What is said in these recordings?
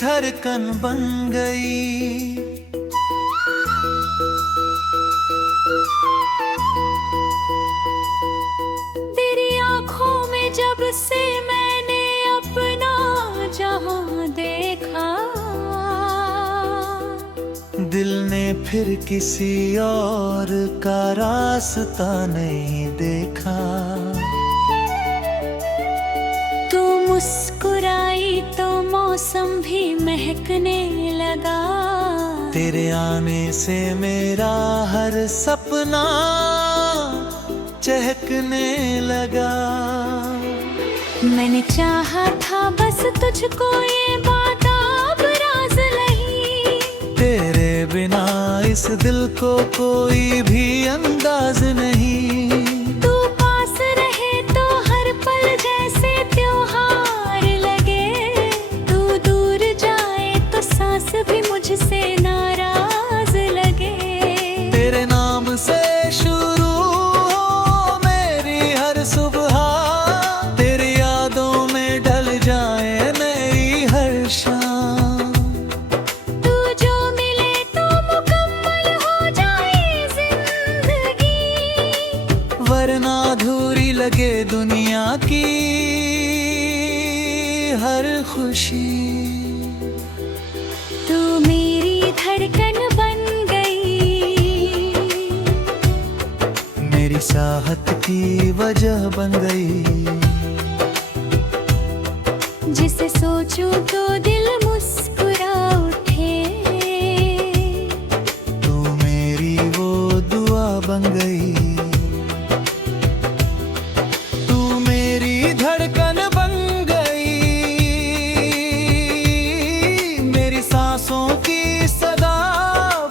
धड़कन बन गई। तेरी आंखों में जब से मैंने अपना जहां देखा, दिल ने फिर किसी और का रास्ता नहीं देखा। तू मुस्कुराई तो मौसम भी महकने लगा। तेरे आने से मेरा हर सपना चहकने लगा। मैंने चाहा था बस तुझको, ये बात अब राज नहीं। तेरे बिना इस दिल को कोई भी अंदाज नहीं। तू पास रहे तो हर पल जैसे त्योहार लगे। तू दूर जाए तो सांस भी मुझसे नाराज लगे। तेरे नाम से शुरू हो मेरी हर सुबह, तेरी यादों में ढल जाए नई हर शाम। तू जो मिले तो मुकम्मल हो जाए जिंदगी, वरना अधूरी लगे दुनिया की हर खुशी। तू मेरी धड़कन बन गई, मेरी चाहत की वजह बन गई। जिसे सोचूं तो दिल मुस्कुरा उठे। तू मेरी वो दुआ बन गई। तू मेरी धड़कन बन गई, मेरी सांसों की सदा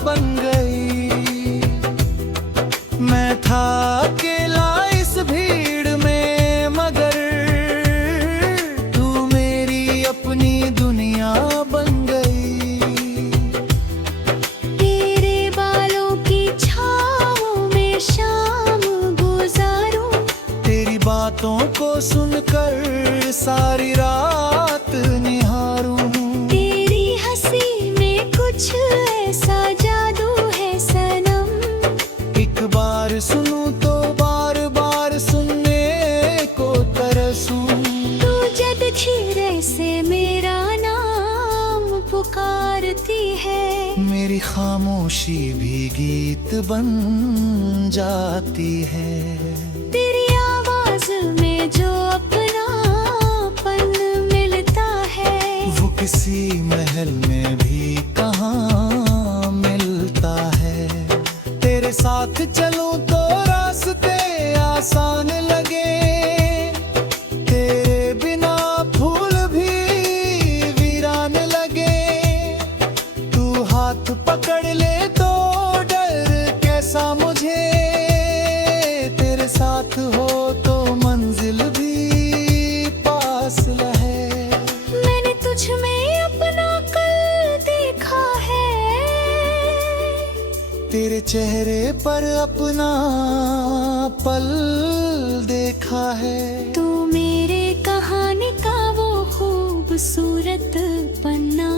बन गई। मैं था अकेला इस भीड़ में, मगर तू मेरी अपनी दुनिया बन गई। तेरे बालों की छाँवों में शाम गुजारूं, तेरी बातों को सुनकर सारी रात निहारूं। तेरी हंसी में कुछ ऐसा जादू है सनम। एक बार सुनूं तो बार बार सुनने को तरसूं। तू जद धीरे से मेरा नाम पुकारती है, मेरी खामोशी भी गीत बन जाती है। तेरी आवाज में जो अपनापन मिलता है, वो किसी महल में भी कहाँ मिलता है। तेरे साथ चलूं तो रास्ते आसान लगे। तेरे बिना फूल भी वीरान लगे। तू हाथ पकड़ ले तो डर कैसा मुझे। तेरे साथ हो तो मंजिल भी पास है। मैंने तुझ में अपना कल देखा है। तेरे चेहरे पर अपना पल देखा है। तू मेरे कहानी का वो खूबसूरत पन्ना,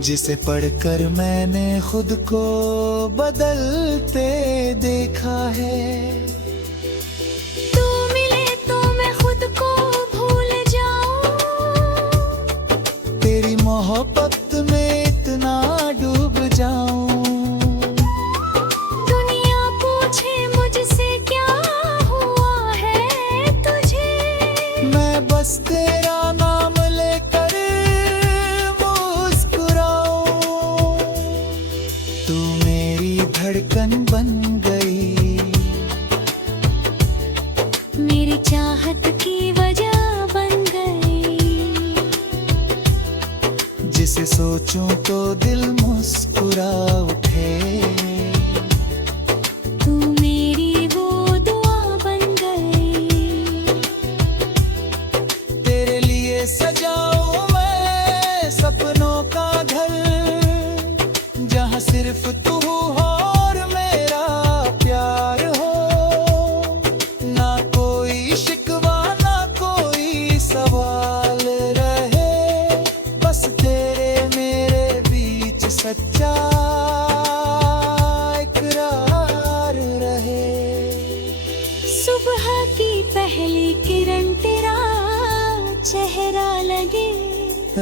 जिसे पढ़कर मैंने खुद को बदलते देखा है। तू मिले तो मैं खुद को भूल जाऊं। तेरी मोहब्बत में इतना डूब जाऊं। दुनिया पूछे मुझसे क्या हुआ है तुझे, मैं बस तेरा नाम लेकर मुस्कुराऊं। तू मेरी धड़कन बन गई, मेरी चाहत की वजह बन गई। जिसे सोचूं तो दिल मुस्कुरा उठे। तू मेरी वो दुआ बन गई। तेरे लिए सजाऊं मैं सपनों का घर, जहां सिर्फ तू हो और मेरा प्यार हो। ना कोई शिकवा ना कोई सवाल रहे, बस तेरे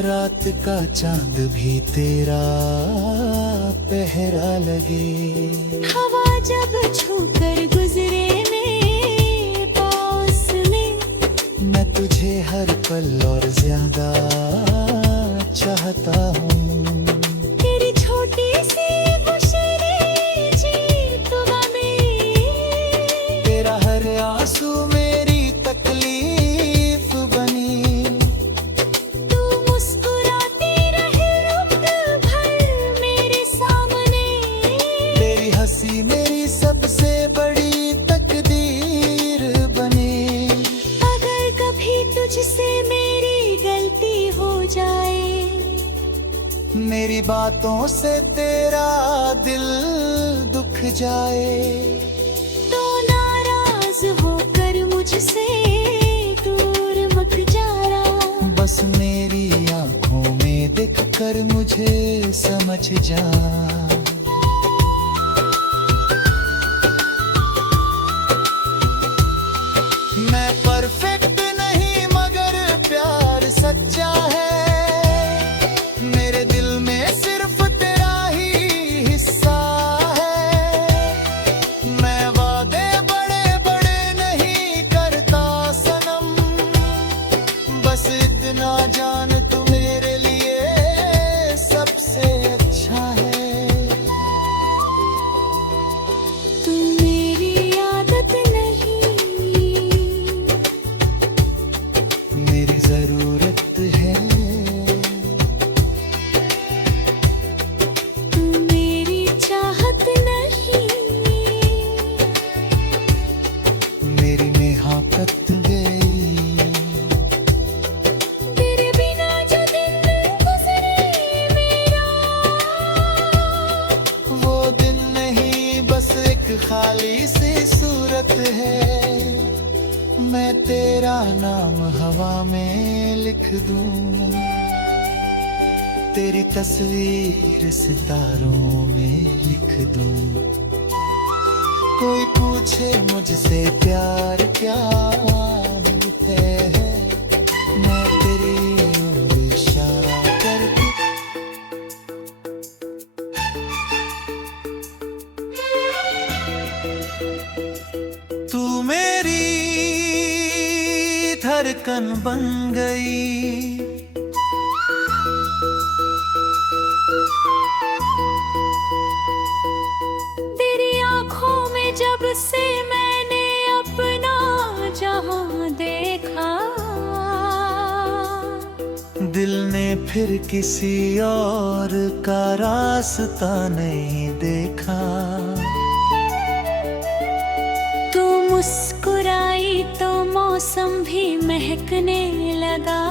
रात का चांद भी तेरा पहरा लगे। हवा जब छूकर गुजरे मेरे पास में, मैं तुझे हर पल और ज्यादा चाहता हूँ। तेरी छोटी सी मुशरे जीतवा में, तेरा हर आंसू मेरी तकलीफ बनी। तू मुस्कुराती रहे रुत भर मेरे सामने, तेरी हंसी मेरी सबसे बड़ी तकदीर बनी। अगर कभी तुझसे मेरी गलती हो जाए, मेरी बातों से तेरा दिल दुख जाए, तो नाराज होकर मुझसे दूर मत जाना। बस मेरी आंखों में देख कर मुझे समझ जा। मैं परफेक्ट नहीं मगर प्यार सच्चा है। मेरे दिल में सिर्फ तेरा ही हिस्सा है। मैं वादे बड़े बड़े नहीं करता सनम, बस इतना जान तू मेरे लिए सबसे अच्छा है। तू मेरी आदत नहीं, मेरी जरूरत है। तू मेरी चाहत नहीं, मेरी नेहाकत गई। तेरे बिना जो दिन गुजरे मेरा, वो दिन नहीं बस एक खाली सी सूरत है। मैं तेरा नाम हवा में लिख दूं, तेरी तस्वीर सितारों में लिख दूं। कोई पूछे मुझसे प्यार क्या है, मैं तेरी ओर इशारा करके तू मेरी धड़कन बन गई। तेरी आंखों में जब से मैंने अपना जहां देखा, दिल ने फिर किसी और का रास्ता नहीं देखा। तू मुस्कुराई तो मौसम भी महकने लगा।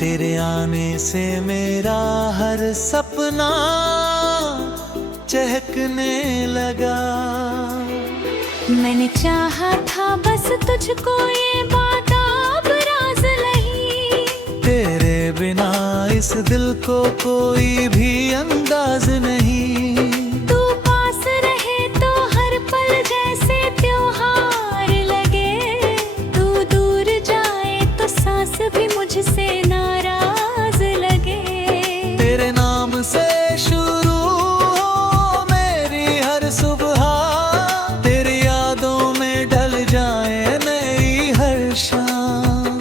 तेरे आने से मेरा हर सपना चहकने लगा। मैंने चाहा था बस तुझको, ये बात अब राज नहीं। तेरे बिना इस दिल को कोई भी अंदाज नहीं। तू पास रहे तो हर पल जैसे त्योहार लगे, तू दूर जाए तो सांस भी मुझसे नाराज लगे। तेरे नाम से शुरू हो मेरी हर सुबह, तेरी यादों में ढल जाए नई हर शाम।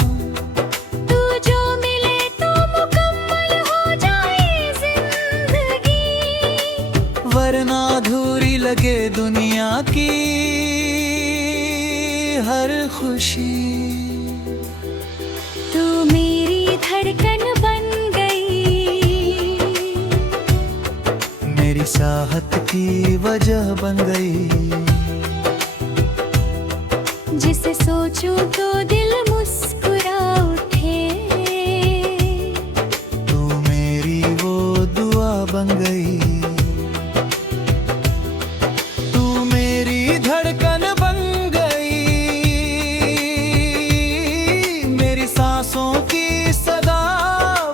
तू जो मिले तो मुकम्मल हो जाए जिंदगी, वरना अधूरी लगे दुनिया की हर खुशी। तू मेरी धड़कन बन गई, मेरी चाहत की वजह बन गई। जिसे सोचूं तो दिल मुस्कुरा उठे। तू मेरी वो दुआ बन गई। तू मेरी धड़कन बन गई, मेरी सांसों की सदा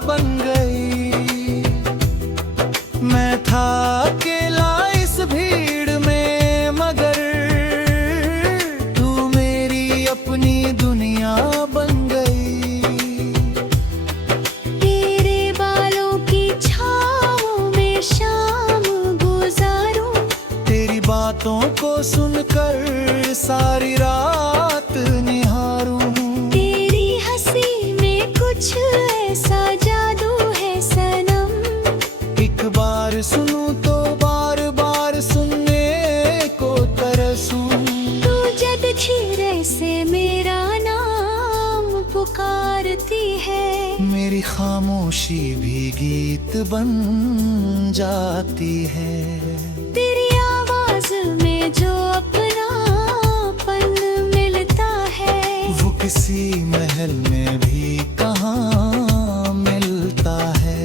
बन गई। मैं था अकेला इस भीड़ में मगर तू मेरी अपनी दुनिया बन गई। तेरे बातों को सुनकर सारी रात निहारूं। तेरी हंसी में कुछ ऐसा जादू है सनम, एक बार सुनूं तो बार बार सुनने को तरसूं। तू जद धीरे से मेरा नाम पुकारती है, मेरी खामोशी भी गीत बन जाती है। तेरी आवाज में जो अपनापन मिलता है, वो किसी महल में भी कहाँ मिलता है।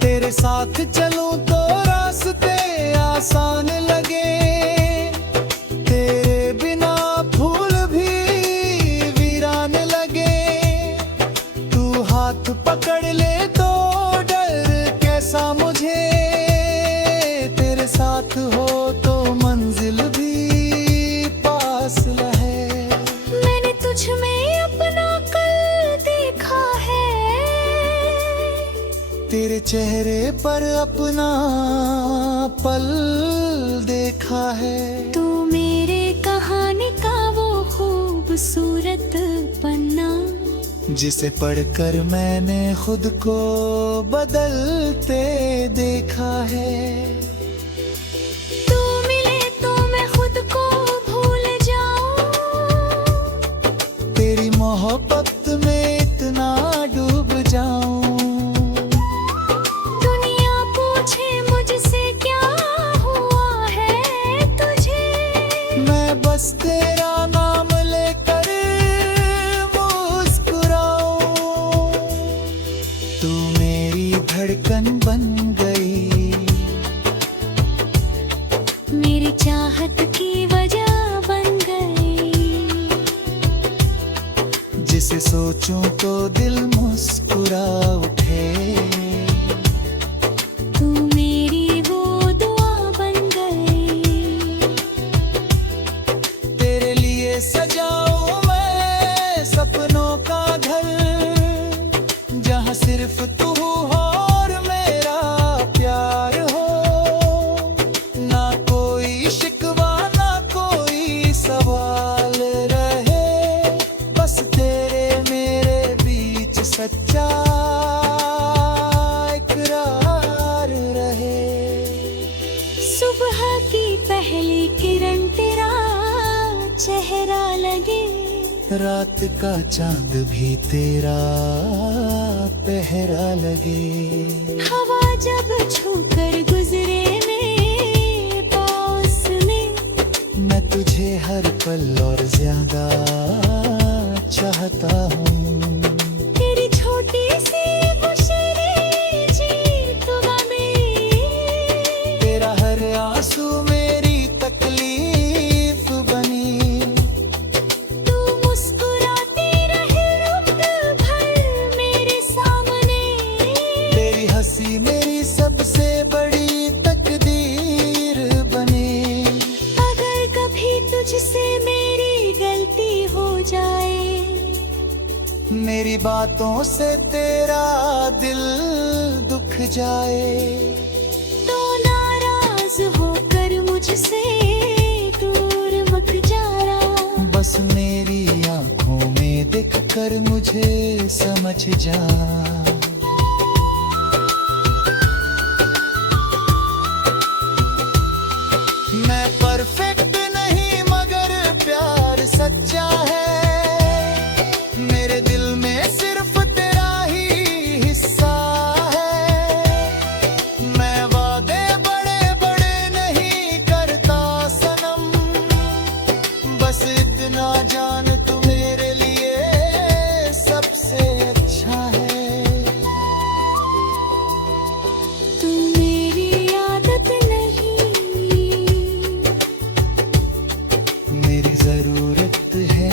तेरे साथ चलूं तो रास्ते आसान लगे, तेरे बिना फूल भी वीरान लगे। तू हाथ पकड़ ले तो डर कैसा मुझे, तेरे साथ हो तो मंजिल भी पास है। मैंने तुझ में अपना कल देखा है, तेरे चेहरे पर अपना पल देखा है। तू मेरे कहानी का वो खूबसूरत पन्ना, जिसे पढ़कर मैंने खुद को बदलते देखा है। तू मिले तो मैं खुद को भूल जाऊं, तेरी मोहब्बत में इतना डूब जाऊं। दुनिया पूछे मुझसे क्या हुआ है तुझे, मैं बस तेरा नाम लेकर मुस्कुराऊं। तू मेरी धड़कन बन गई, मेरी चाहत की वजह बन गई। जिसे सोचूं तो दिल मुस्कुरा उठे। तू मेरी वो दुआ बन गई, तेरे लिए सजाऊं मैं सपनों का घर, जहाँ सिर्फ तू और मेरा प्यार हो। ना कोई शिकवा ना कोई सवाल रहे, बस तेरे मेरे बीच सच्चा इकरार रहे। सुबह की पहली किरण तेरा चेहरा लगे, रात का चांद भी तेरा पहरा लगे। हवा जब छूकर गुजरे मेरे पास में, मैं तुझे हर पल और ज्यादा चाहता हूँ। तेरी छोटी सी मुशरी जीतवा में, तेरा हर आंसू मेरी तकलीफ बनी। तू मुस्कुराती रहे रुत भर मेरे सामने, तेरी हंसी मेरी सबसे बड़ी तकदीर बनी। अगर कभी तुझसे मेरी गलती हो जाए, मेरी बातों से तेरा दिल दुख जाए, तो नाराज होकर मुझसे दूर मत जाना। बस मेरी आंखों में देख कर मुझे समझ जा। मैं परफेक्ट नहीं मगर प्यार सच्चा है। मेरे दिल में सिर्फ तेरा ही हिस्सा है। मैं वादे बड़े बड़े नहीं करता सनम, बस इतना जान तू मेरे लिए सबसे अच्छा है। तू मेरी आदत नहीं, मेरी जरूरत है।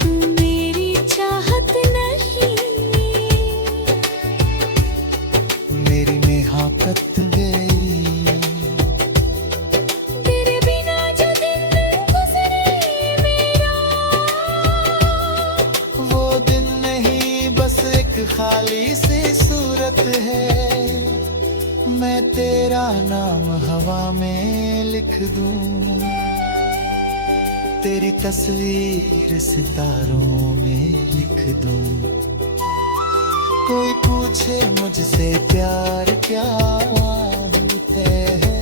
तू मेरी चाहत नहीं, मेरी नेहाकत गई। तेरे बिना जो दिन गुजरे मेरा, वो दिन नहीं बस एक खाली सी सूरत है। मैं तेरा नाम हवा में लिख दूं, तेरी तस्वीर सितारों में लिख दूं। कोई पूछे मुझसे प्यार क्या है,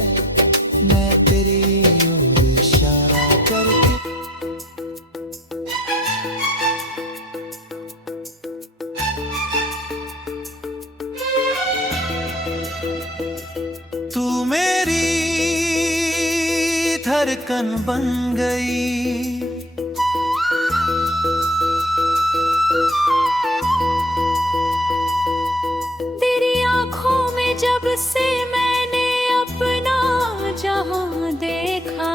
मैं तेरी ओर इशारा करके तू मेरी धड़कन बन गई। तेरी आँखों में जब से मैंने अपना जहां देखा,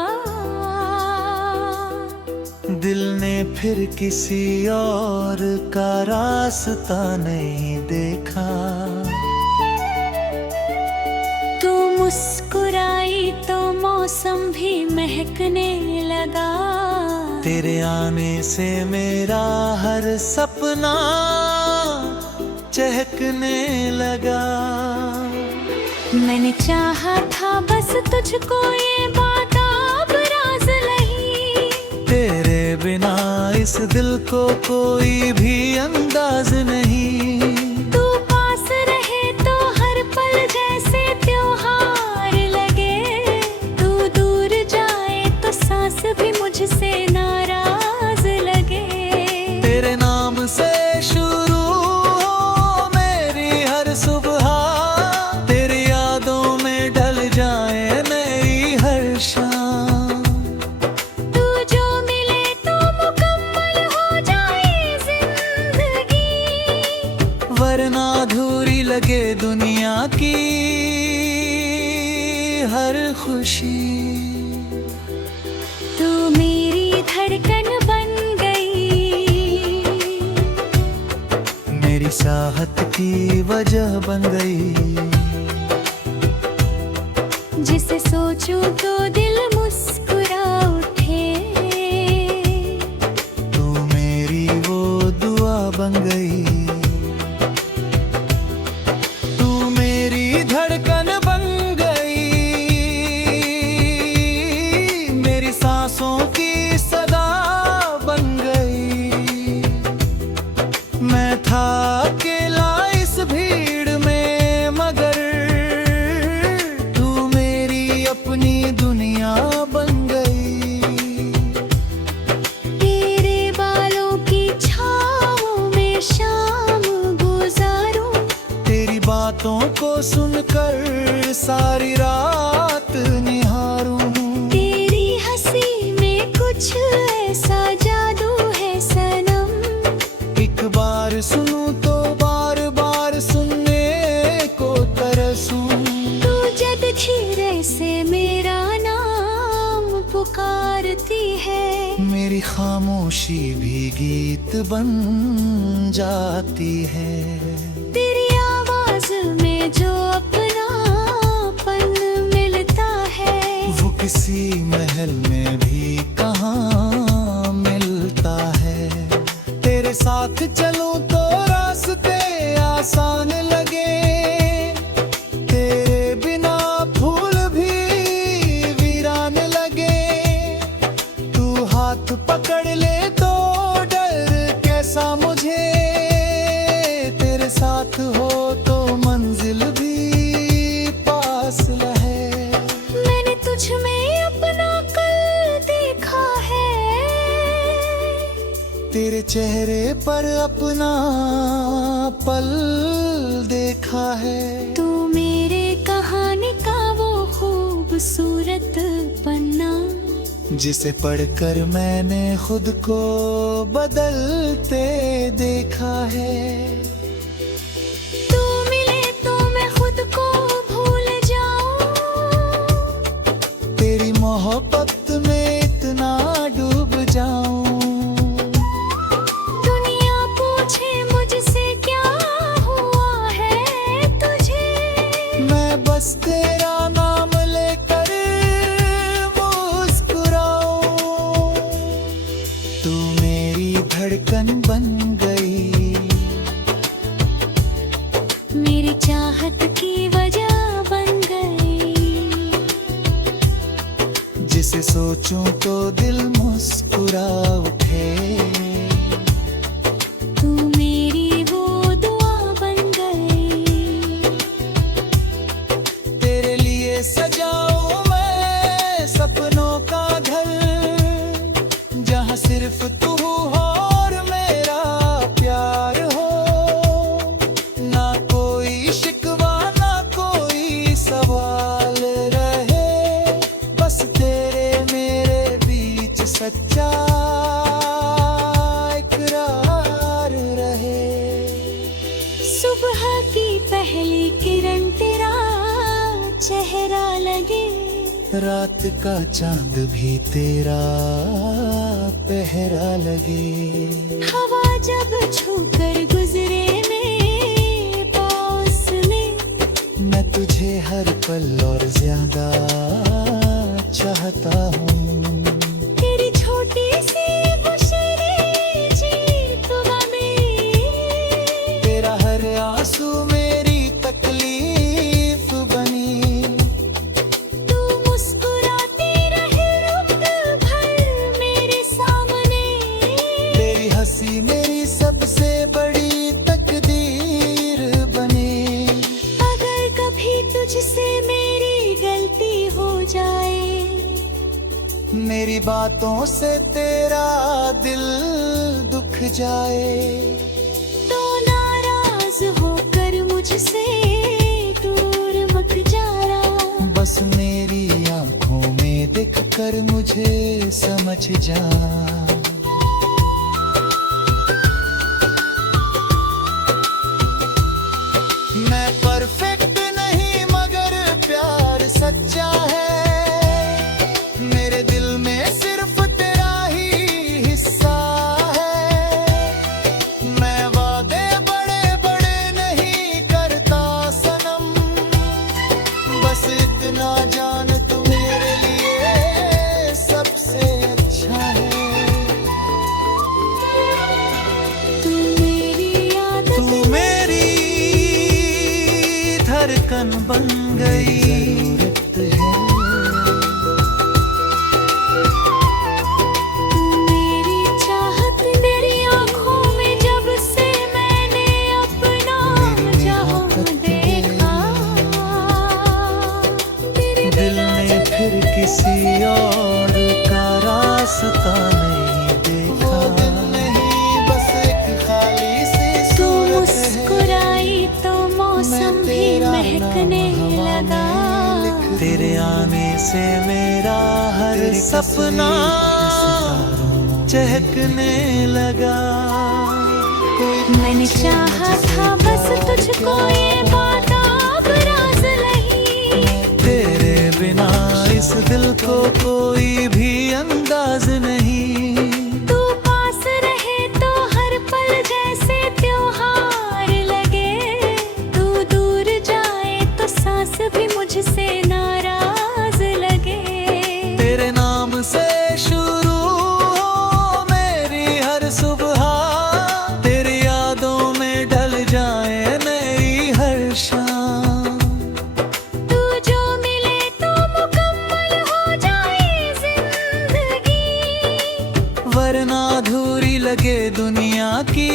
दिल ने फिर किसी और का रास्ता नहीं देखा। तू मुस्कुराई तो मौसम भी महकने लगा, तेरे आने से मेरा हर सपना चहकने लगा। मैंने चाहा था बस तुझको, ये बात अब राज नहीं। तेरे बिना इस दिल को कोई भी अंदाज नहीं। तू पास रहे तो हर पल जैसे त्योहार लगे, तू दूर जाए तो सांस भी मुझसे नाराज लगे। तेरे नाम से शुरू हो मेरी हर सुबह, तेरी यादों में ढल जाए मेरी हर शाम। तू जो मिले तो मुकम्मल हो जाए जिंदगी, वरना अधूरी लगे दुनिया की हर खुशी। तू मेरी धड़कन बन गई, मेरी चाहत की वजह बन गई। जिसे सोचूं तो दिल मुस्कुरा उठे, तू मेरी वो दुआ बन गई। तू मेरी धड़कन बन गई, मेरी सांसों की सदा बन गई। मैं था अकेला इस भीड़ में, मगर तू मेरी अपनी दुनिया बन गई। तेरे बालों की छाँव में शाम गुजारूं, तेरी बातों को सुनकर सारी रात निहारूं। तेरी हंसी में कुछ ऐसा जादू है सनम, एक बार सुनूं तो बार बार सुनने को तरसूं। तू जद धीरे से मेरा नाम पुकारती है, मेरी खामोशी भी गीत बन जाती है। तेरी आवाज में जो अपनापन मिलता है, वो किसी महल में भी कहाँ मिलता है। तेरे साथ चलूं तो रास्ते आसान लगे, तेरे बिना फूल भी वीरान लगे। तू हाथ पकड़ ले तो डर कैसा मुझे, तेरे साथ हो तो मंजिल भी पास है। मैंने तुझ में अपना कल देखा है, तेरे चेहरे पर अपना पल देखा है। तू मेरे कहानी का वो खूबसूरत पन्ना, जिसे पढ़कर मैंने खुद को बदलते देखा है। तू मिले तो मैं खुद को भूल जाऊं, तेरी मोहब्बत में इतना डूब जाऊं। दुनिया पूछे मुझसे क्या हुआ है तुझे, मैं बस तेरा नाम लेकर मुस्कुराऊं। तू मेरी धड़कन बन गई, मेरी चाहत की वजह बन सोचूं तो दिल मुस्कुरा उठे। तू मेरी वो दुआ बन गई। तेरे लिए सजाऊं मैं सपनों का घर, जहाँ सिर्फ तू हो और मेरा प्यार हो। ना कोई शिकवा ना कोई सवाल रहे, बस तेरे मेरे बीच सच्चा इकरार रहे। सुबह की पहली किरण तेरा चेहरा लगे, रात का चांद भी तेरा पहरा लगे। हवा जब छूकर गुजरे मेरे पास में, मैं तुझे हर पल और ज्यादा चाहता हूँ। तेरी छोटी सी वो शेरे जीतवा में, तेरा हर आंसू मेरी तकलीफ बनी। तू मुस्कुराती रहे रुत भर मेरे सामने। तेरी हंसी मेरी सबसे बड़ी तकदीर बनी। अगर कभी तुझसे मेरी गलती हो जाए, मेरी बातों से तेरा दिल दुख जाए, तो नाराज होकर मुझसे दूर मत जाना। बस मेरी आंखों में दिख कर मुझे समझ जा। मैं परफेक्ट नहीं मगर प्यार सच्चा है। मेरे दिल में सिर्फ तेरा ही हिस्सा है। मैं वादे बड़े बड़े नहीं करता सनम, बस इतना जान तू मेरे लिए सबसे अच्छा है। तू मेरी आदत, तू मेरी धड़कन बन गई। जरूरत है तू मेरी चाहत, तेरी आँखों में जब से मैंने अपना जहां देखा, तेरे दिल ने फिर किसी और का रास्ता नहीं देखा। वो दिन नहीं बस एक खाली सी तू सूरत है। मुस्कुराई तो मौसम मैं भी तेरा महकने नाम हवा लगा। में लिख दूं। तेरे आने से मेरा हर सपना चहकने लगा। मैंने चाहा था बस तुझको, ये बात अब राज नहीं। तेरे बिना इस दिल को कोई भी अंदाज नहीं। तू पास रहे तो हर पल जैसे त्योहार लगे, तू दूर जाए तो सांस भी मुझसे नाराज लगे। तेरे नाम से शुरू हो मेरी हर सुबह, तेरी यादों में ढल जाए मेरी हर शाम। तू जो मिले तो मुकम्मल हो जाए जिंदगी, वरना अधूरी लगे दुनिया की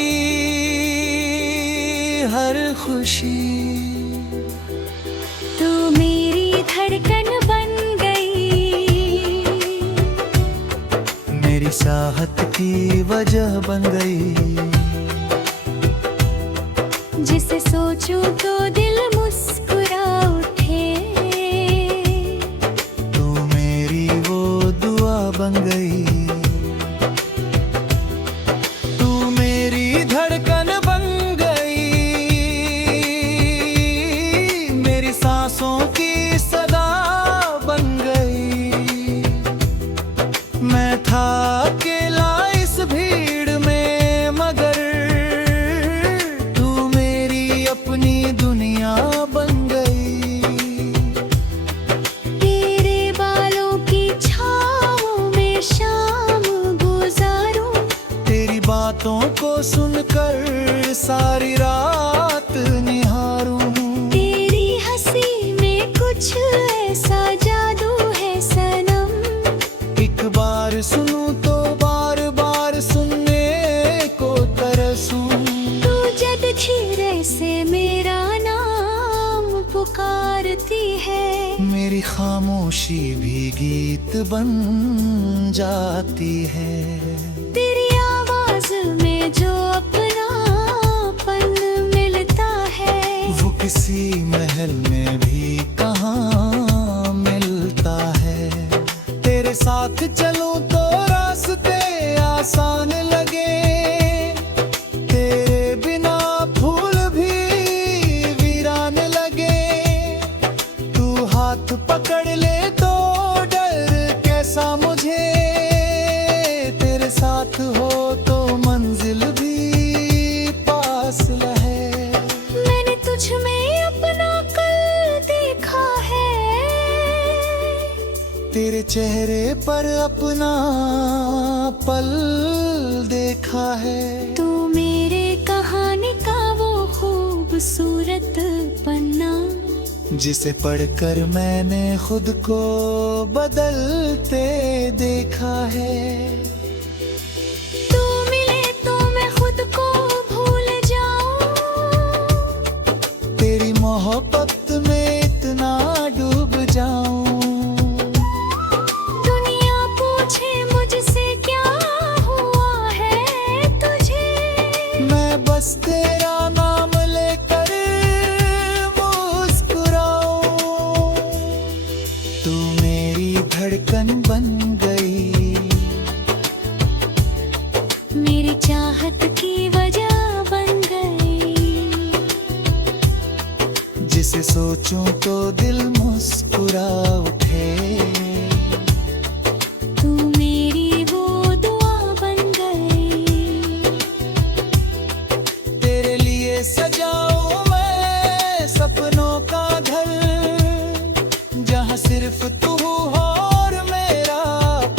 हर खुशी। तू मेरी धड़कन बन गई, मेरी चाहत की वजह बन गई। जिसे सोचूं तो दिल मुस्कुरा उठे। तू मेरी वो दुआ बन गई। तू मेरी धड़कन बन गई, मेरी सांसों की सदा बन गई। मैं था अकेला इस भीड़ में मगर तू मेरी अपनी दुनिया बन गई। तेरे बालों की छाँव में शाम से मेरा नाम पुकारती है। मेरी खामोशी भी गीत बन जाती है। तेरी आवाज में जो अपनापन मिलता है, वो किसी महल में भी कहाँ मिलता है। तेरे साथ चलूं तो रास्ते आसान लगे, तेरे बिना फूल भी वीरान लगे। तू हाथ पकड़ ले तो डर कैसा मुझे, तेरे साथ हो तो मंजिल भी पास है। मैंने तुझ में अपना कल देखा है, तेरे चेहरे पर अपना पल देखा है। तू मेरे कहानी का वो खूबसूरत पन्ना, जिसे पढ़कर मैंने खुद को बदलते देखा है। तू मिले तो मैं खुद को भूल जाऊं, तेरी मोहब्बत में इतना डूब जाऊं। दुनिया पूछे मुझसे क्या हुआ है तुझे, मैं बस तेरा नाम लेकर मुस्कुराऊं। तू मेरी धड़कन बन गई, मेरी चाहत की वजह बन गई। जिसे सोचूं तो दिल मुस्कुरा उठे। तू मेरी वो दुआ बन गई। तेरे लिए सजाऊं मैं सपनों का घर, जहाँ सिर्फ तू हो और मेरा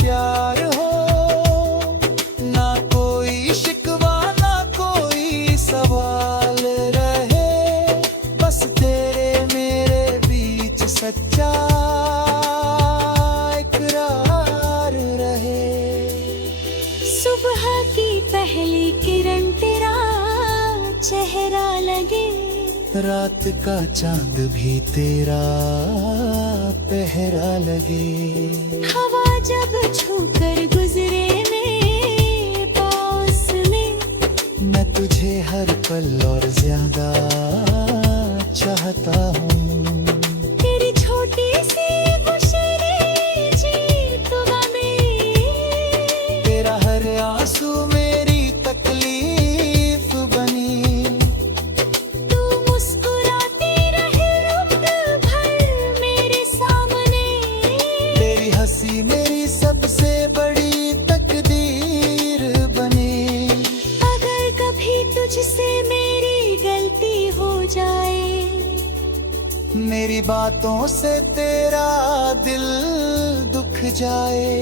प्यार हो। ना कोई शिकवा ना कोई सवाल रहे, बस तेरे मेरे बीच सच्चा इकरार रहे। सुबह की पहली किरण तेरा चेहरा लगे, रात का चांद भी तेरा पहरा लगे। हवा जब छूकर गुजरे मेरे पास में, मैं तुझे हर पल और ज्यादा चाहता हूँ। तेरी छोटी सी गुशरी जीतवा में, तेरा हर आंसू मेरी तकलीफ बनी। तू मुस्कुराती रहे रुत भर मेरे सामने, तेरी हंसी मेरी सबसे बड़ी तकदीर बनी। अगर कभी तुझसे मेरी गलती हो जाए, मेरी बातों से तेरा दिल दुख जाए,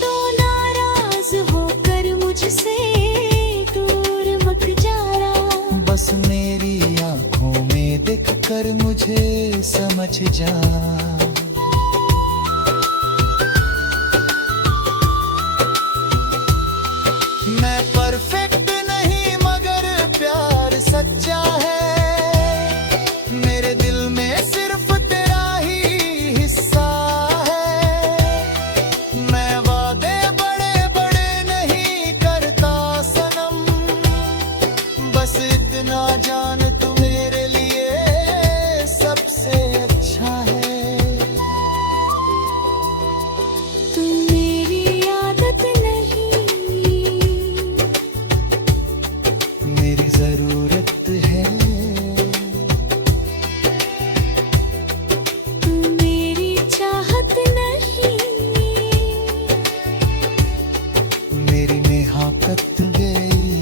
तो नाराज होकर मुझसे दूर मत जाना। बस मेरी आंखों में दिख कर मुझे समझ जा। मैं परफेक्ट नहीं मगर प्यार सच्चा है। मेरे दिल में सिर्फ तेरा ही हिस्सा है। मैं वादे बड़े बड़े नहीं करता सनम, बस इतना जान तू मेरे लिए सबसे अच्छा है। तू मेरी आदत नहीं, मेरी जरूरत है। तू मेरी चाहत नहीं, मेरी नेहाकत गई।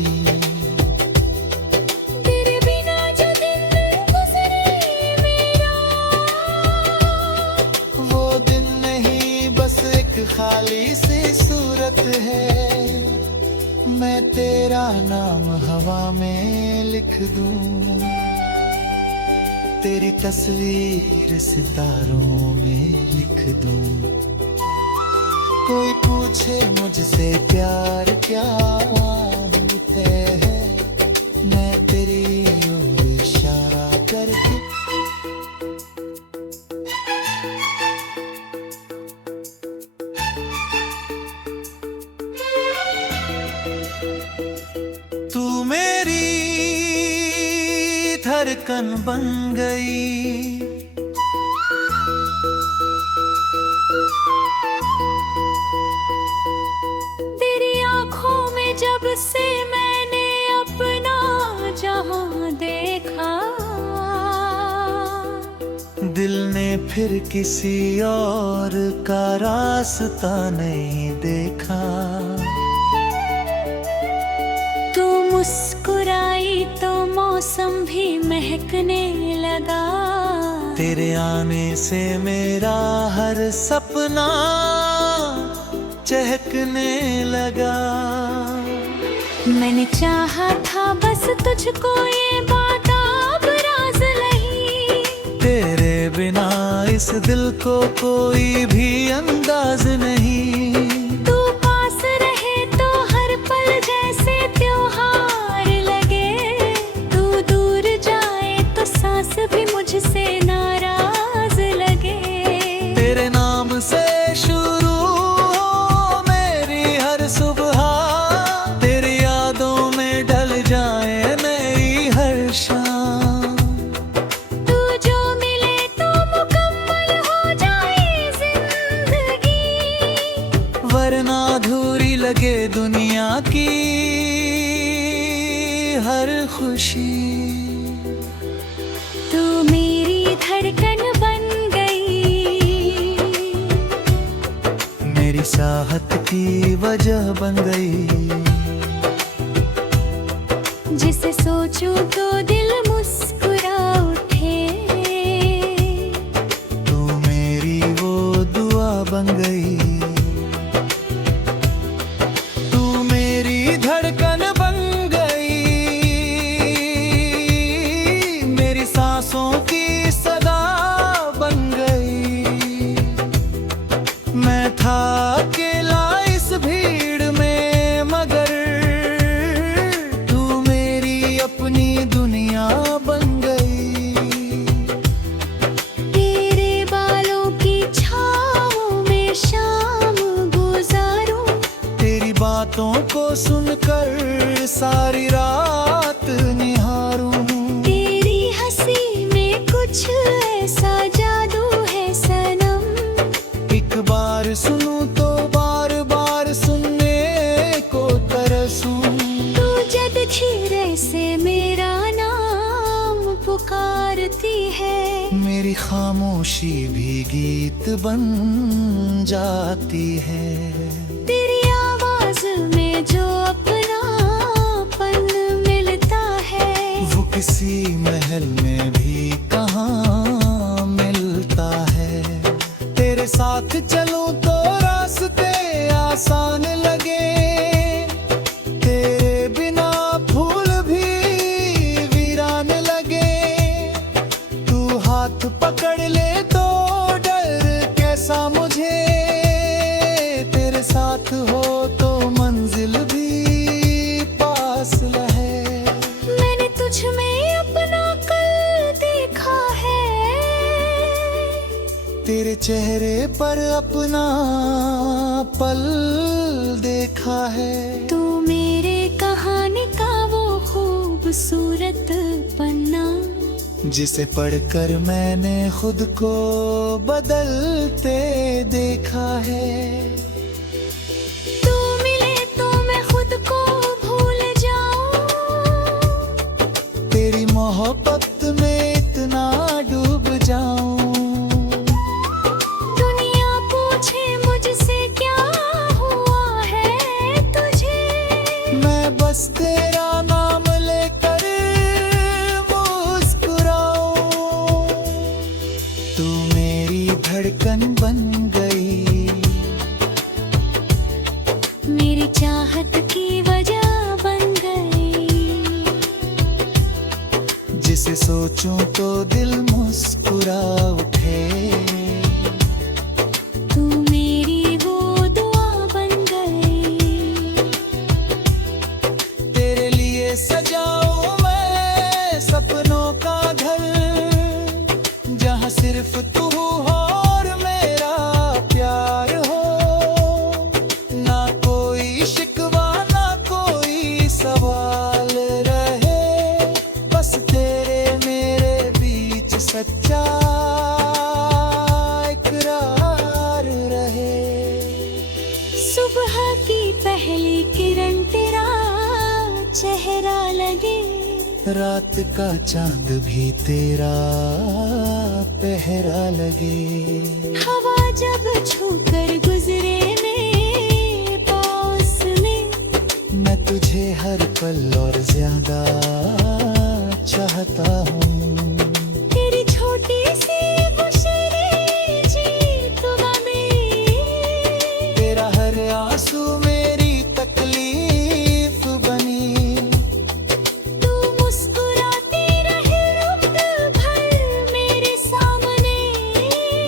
तेरे बिना जो दिन गुजरे मेरा, वो दिन नहीं बस एक खाली सी सूरत है। मैं तेरा नाम हवा में लिख दूं, तेरी तस्वीर सितारों में लिख दूं। कोई पूछे मुझसे प्यार क्या है, मैं तेरी धड़कन बन गई। तेरी आंखों में जब से मैंने अपना जहां देखा, दिल ने फिर किसी और का रास्ता नहीं देखा। तू मुस्कुराई तो मौसम भी महकने लगा। तेरे आने से मेरा हर सपना चहकने लगा। मैंने चाहा था बस तुझको, ये बात अब राज नहीं। तेरे बिना इस दिल को कोई भी अंदाज नहीं। तू पास रहे तो हर पल जैसे त्योहार लगे। तू दूर जाए तो सांस भी मुझसे नाराज लगे। तेरे नाम से शुरू हो मेरी हर सुबह, तेरी यादों में ढल जाए मेरी हर शाम। तू जो मिले तो मुकम्मल हो जाए जिंदगी, वरना अधूरी लगे दुनिया की हर खुशी। तू मेरी धड़कन बन गई, मेरी चाहत की वजह बन गई। जिसे सोचूं तो दिल मुस्कुरा उठे। तू मेरी वो दुआ बन गई। तू मेरी धड़कन बन गई, मेरी सांसों की सदा बन गई। मैं था अकेला इस भीड़ में, मगर तू मेरी अपनी दुनिया बन गई। तेरे बालों की छाँव में शाम गुजारूं। तेरी बातों को सुनकर सारी रात निहारूं। तेरी हंसी में कुछ ऐसा जादू है सनम। एक बार सुनूं तो बार बार सुनने को तरसूं। तू जद धीरे से मेरा नाम पुकारती है, मेरी खामोशी भी गीत बन जाती है। तेरी आवाज में जो अपनापन मिलता है, वो किसी महल में भी कहाँ मिलता है। तेरे साथ चलूं तो रास्ते आसान लगे। तेरे बिना फूल भी वीरान लगे। तू हाथ पकड़ ले तो डर कैसा मुझे। तेरे साथ हो तो मंजिल भी पास है। मैंने तुझ में अपना कल देखा है। तेरे चेहरे पर अपना पल देखा है। तू मेरे कहानी का वो खूबसूरत पन्ना, जिसे पढ़कर मैंने खुद को बदलते देखा है। तू मिले तो मैं खुद को भूल जाऊं। तेरी मोहब्बत में इतना डूब जाऊं। दुनिया पूछे मुझसे क्या हुआ है तुझे, मैं बस तेरा नाम लेकर मुस्कुराऊं। तू मेरी धड़कन बन गई, मेरी चाहत की वजह बन गई। जिसे सोचूं तो दिल मुस्कुरा उठे। तू मेरी वो दुआ बन गई। तेरे लिए सजाऊं मैं सपनों का घर, जहां सिर्फ तू हो और मेरा प्यार हो। ना कोई शिकवा ना कोई सवाल रहे, बस तेरे सच्चा इकरार रहे। सुबह की पहली किरण तेरा चेहरा लगे, रात का चांद भी तेरा पहरा लगे। हवा जब छूकर गुजरे मेरे पास में, मैं तुझे हर पल और ज्यादा चाहता हूँ। तेरी छोटी सी गुशरी जीतवा में, तेरा हर आंसू मेरी तकलीफ बनी। तू मुस्कुराती रहे रुत भर मेरे सामने,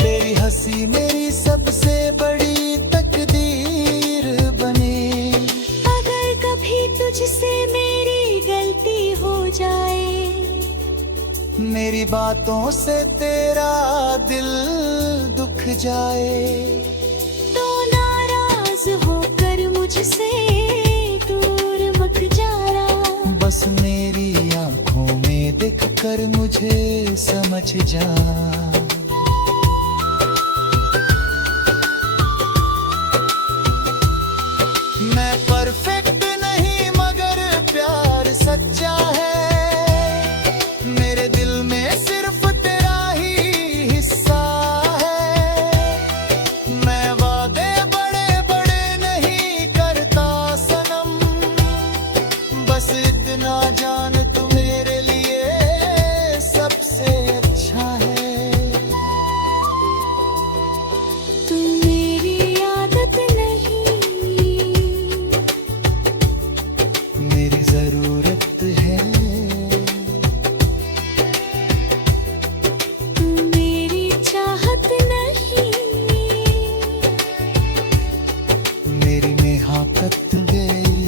तेरी हंसी मेरी सबसे बड़ी तकदीर बनी। अगर कभी तुझसे मेरी गलती हो जाए, मेरी बातों से तेरा दिल दुख जाए, तो नाराज होकर मुझसे दूर मत जाना। बस मेरी आंखों में दिख कर मुझे समझ जा। मैं परफेक्ट नहीं मगर प्यार सच्चा है। मेरे दिल में सिर्फ तेरा ही हिस्सा है। मैं वादे बड़े बड़े नहीं करता सनम, बस इतना जान तू मेरे लिए सबसे अच्छा है। तू मेरी आदत नहीं, मेरी जरूरत है। तू मेरी चाहत नहीं, मेरी नेहाकत गई।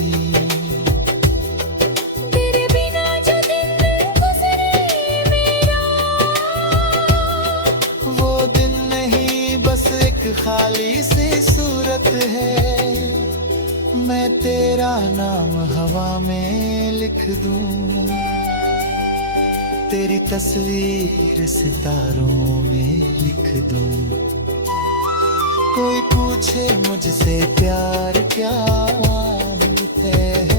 तेरे बिना जो दिन गुजरे मेरा, वो दिन नहीं बस एक खाली सी सूरत है। मैं तेरा नाम हवा में लिख दूं, तेरी तस्वीर सितारों में लिख दूं। कोई पूछे मुझसे प्यार क्या है,